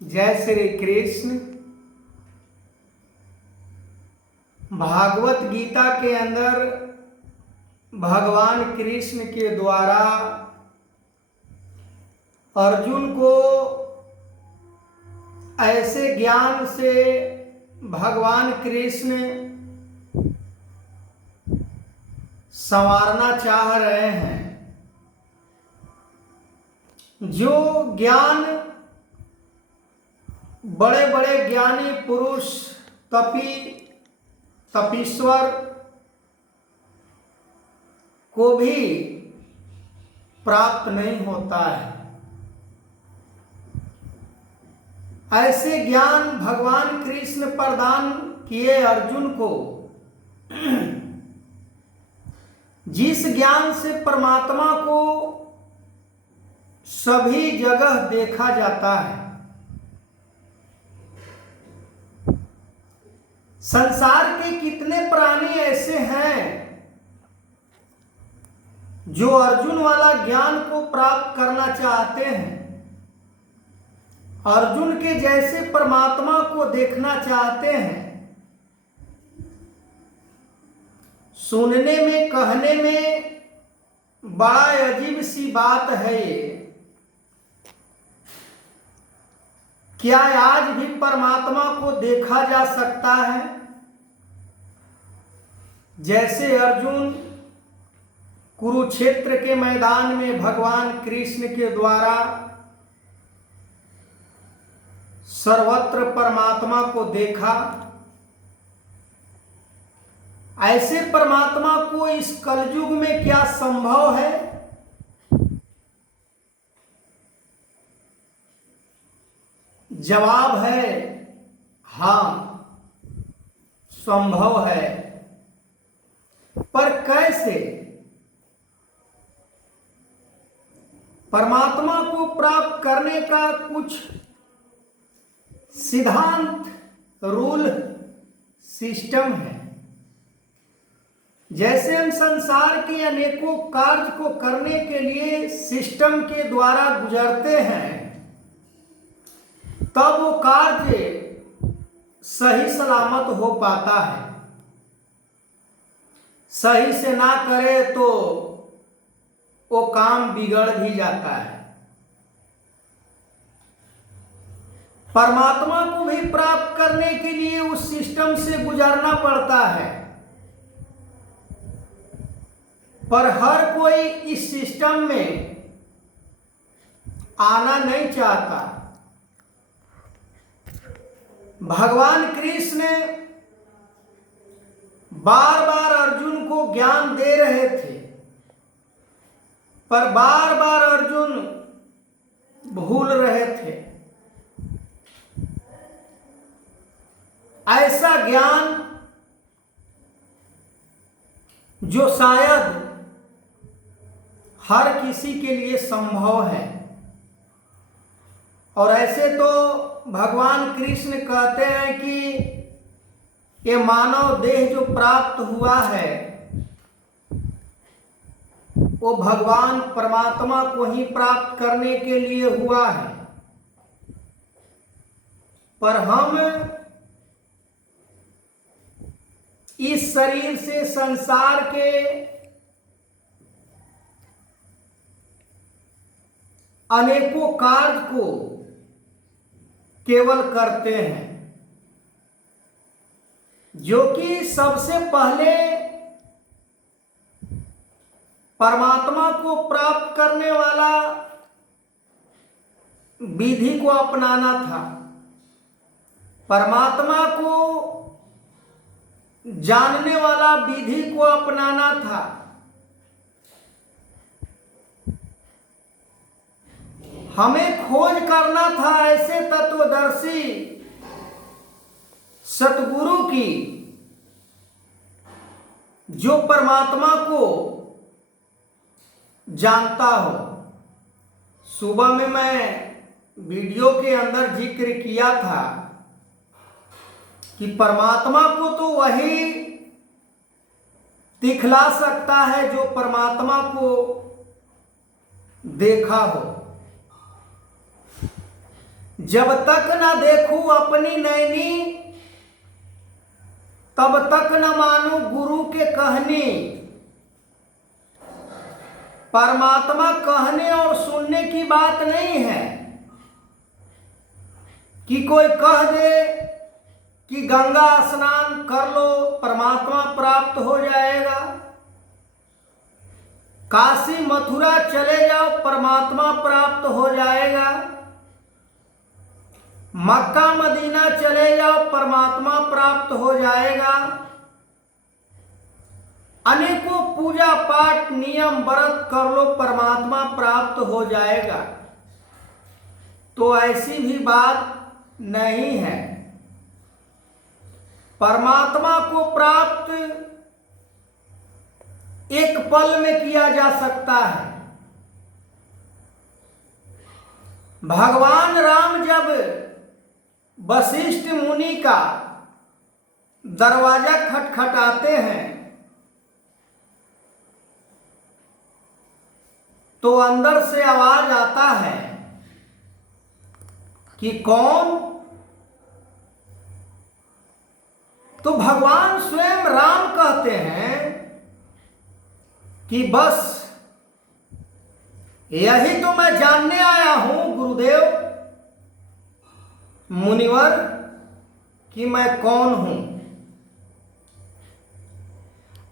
जय श्री कृष्ण। भागवत गीता के अंदर भगवान कृष्ण के द्वारा अर्जुन को ऐसे ज्ञान से भगवान कृष्ण संवारना चाह रहे हैं, जो ज्ञान बड़े बड़े ज्ञानी पुरुष तपीश्वर को भी प्राप्त नहीं होता है। ऐसे ज्ञान भगवान कृष्ण प्रदान किए अर्जुन को, जिस ज्ञान से परमात्मा को सभी जगह देखा जाता है। संसार के कितने प्राणी ऐसे हैं जो अर्जुन वाला ज्ञान को प्राप्त करना चाहते हैं, अर्जुन के जैसे परमात्मा को देखना चाहते हैं। सुनने में, कहने में बड़ा अजीब सी बात है ये। क्या आज भी परमात्मा को देखा जा सकता है? जैसे अर्जुन कुरुक्षेत्र के मैदान में भगवान कृष्ण के द्वारा सर्वत्र परमात्मा को देखा, ऐसे परमात्मा को इस कलयुग में क्या संभव है? जवाब है हाँ, संभव है। पर कैसे? परमात्मा को प्राप्त करने का कुछ सिद्धांत, रूल, सिस्टम है। जैसे हम संसार के अनेकों कार्य को करने के लिए सिस्टम के द्वारा गुजरते हैं, तब वो कार्य सही सलामत हो पाता है। सही से ना करे तो वो काम बिगड़ भी जाता है। परमात्मा को भी प्राप्त करने के लिए उस सिस्टम से गुजरना पड़ता है, पर हर कोई इस सिस्टम में आना नहीं चाहता। भगवान कृष्ण बार बार अर्जुन को ज्ञान दे रहे थे, पर बार बार अर्जुन भूल रहे थे। ऐसा ज्ञान जो शायद हर किसी के लिए संभव है। और ऐसे तो भगवान कृष्ण कहते हैं कि ये मानव देह जो प्राप्त हुआ है वो भगवान परमात्मा को ही प्राप्त करने के लिए हुआ है। पर हम इस शरीर से संसार के अनेकों कार्य को केवल करते हैं, जो कि सबसे पहले परमात्मा को प्राप्त करने वाला विधि को अपनाना था। परमात्मा को जानने वाला विधि को अपनाना था। हमें खोज करना था ऐसे तत्वदर्शी सतगुरु की, जो परमात्मा को जानता हो। सुबह में मैं वीडियो के अंदर जिक्र किया था कि परमात्मा को तो वही दिखला सकता है जो परमात्मा को देखा हो। जब तक न देखूं अपनी नैनी, तब तक न मानूं गुरु के कहनी। परमात्मा कहने और सुनने की बात नहीं है कि कोई कह दे कि गंगा स्नान कर लो परमात्मा प्राप्त हो जाएगा, काशी मथुरा चले जाओ परमात्मा प्राप्त हो जाएगा, मक्का मदीना चले जाओ परमात्मा प्राप्त हो जाएगा, अनेकों पूजा पाठ नियम व्रत कर लो परमात्मा प्राप्त हो जाएगा। तो ऐसी भी बात नहीं है। परमात्मा को प्राप्त एक पल में किया जा सकता है। भगवान राम जब वशिष्ठ मुनि का दरवाजा खटखटाते हैं तो अंदर से आवाज आता है कि कौन? तो भगवान स्वयं राम कहते हैं कि बस यही तो मैं जानने आया हूं गुरुदेव मुनिवर कि मैं कौन हूं।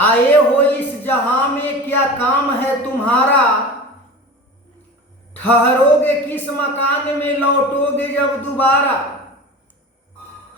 आए हो इस जहां में क्या काम है तुम्हारा, ठहरोगे किस मकान में, लौटोगे जब दोबारा।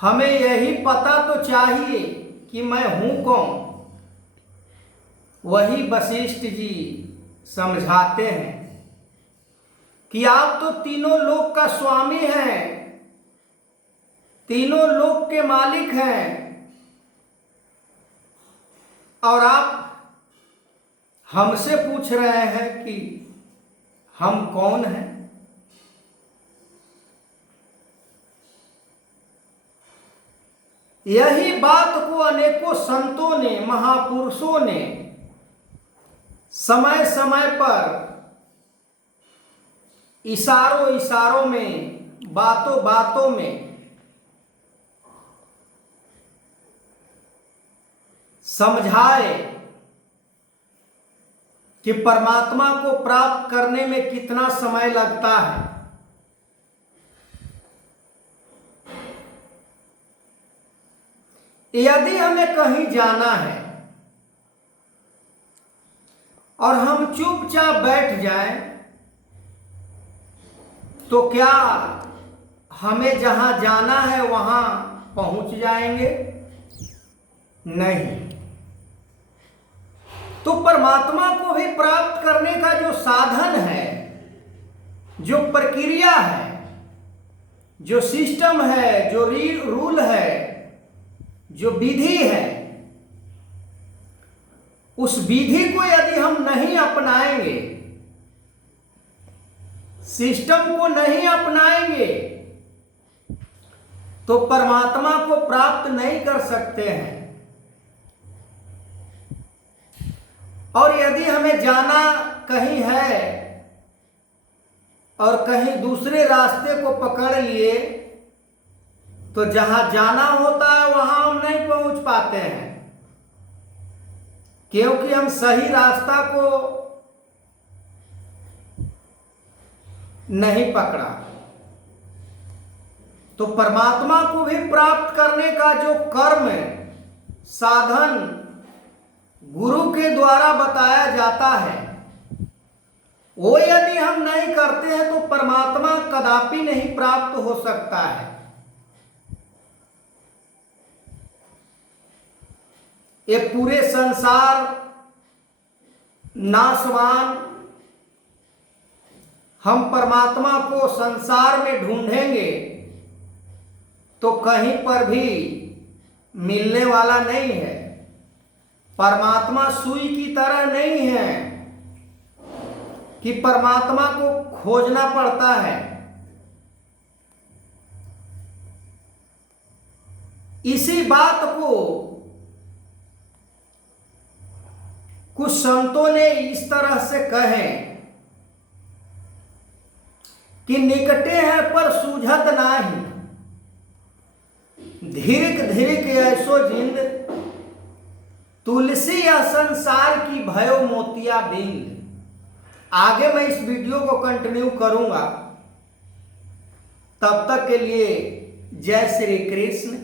हमें यही पता तो चाहिए कि मैं हूं कौन। वही वशिष्ठ जी समझाते हैं कि आप तो तीनों लोक का स्वामी हैं, तीनों लोक के मालिक हैं, और आप हमसे पूछ रहे हैं कि हम कौन हैं। यही बात को अनेकों संतों ने, महापुरुषों ने समय समय पर इशारों इशारों में, बातों बातों में समझाए कि परमात्मा को प्राप्त करने में कितना समय लगता है। यदि हमें कहीं जाना है और हम चुपचाप बैठ जाएं, तो क्या हमें जहां जाना है वहां पहुंच जाएंगे? नहीं। तो परमात्मा को भी प्राप्त करने का जो साधन है, जो प्रक्रिया है, जो सिस्टम है, जो रूल है, जो विधि है, उस विधि को यदि हम नहीं अपनाएंगे, सिस्टम को नहीं अपनाएंगे, तो परमात्मा को प्राप्त नहीं कर सकते हैं। और यदि हमें जाना कहीं है और कहीं दूसरे रास्ते को पकड़ लिए, तो जहां जाना होता है वहां हम नहीं पहुंच पाते हैं, क्योंकि हम सही रास्ता को नहीं पकड़ा। तो परमात्मा को भी प्राप्त करने का जो कर्म, साधन गुरु के द्वारा बताया जाता है, वो यदि हम नहीं करते हैं तो परमात्मा कदापि नहीं प्राप्त हो सकता है। ये पूरे संसार नाशवान, हम परमात्मा को संसार में ढूंढेंगे तो कहीं पर भी मिलने वाला नहीं है। परमात्मा सुई की तरह नहीं है कि परमात्मा को खोजना पड़ता है। इसी बात को कुछ संतों ने इस तरह से कहे कि निकटे हैं पर सूझ सूझत नाही, धीरिक धीरिक ऐसो जिंद, तुलसी या संसार की भयो मोतिया बिंद। आगे मैं इस वीडियो को कंटिन्यू करूंगा, तब तक के लिए जय श्री कृष्ण।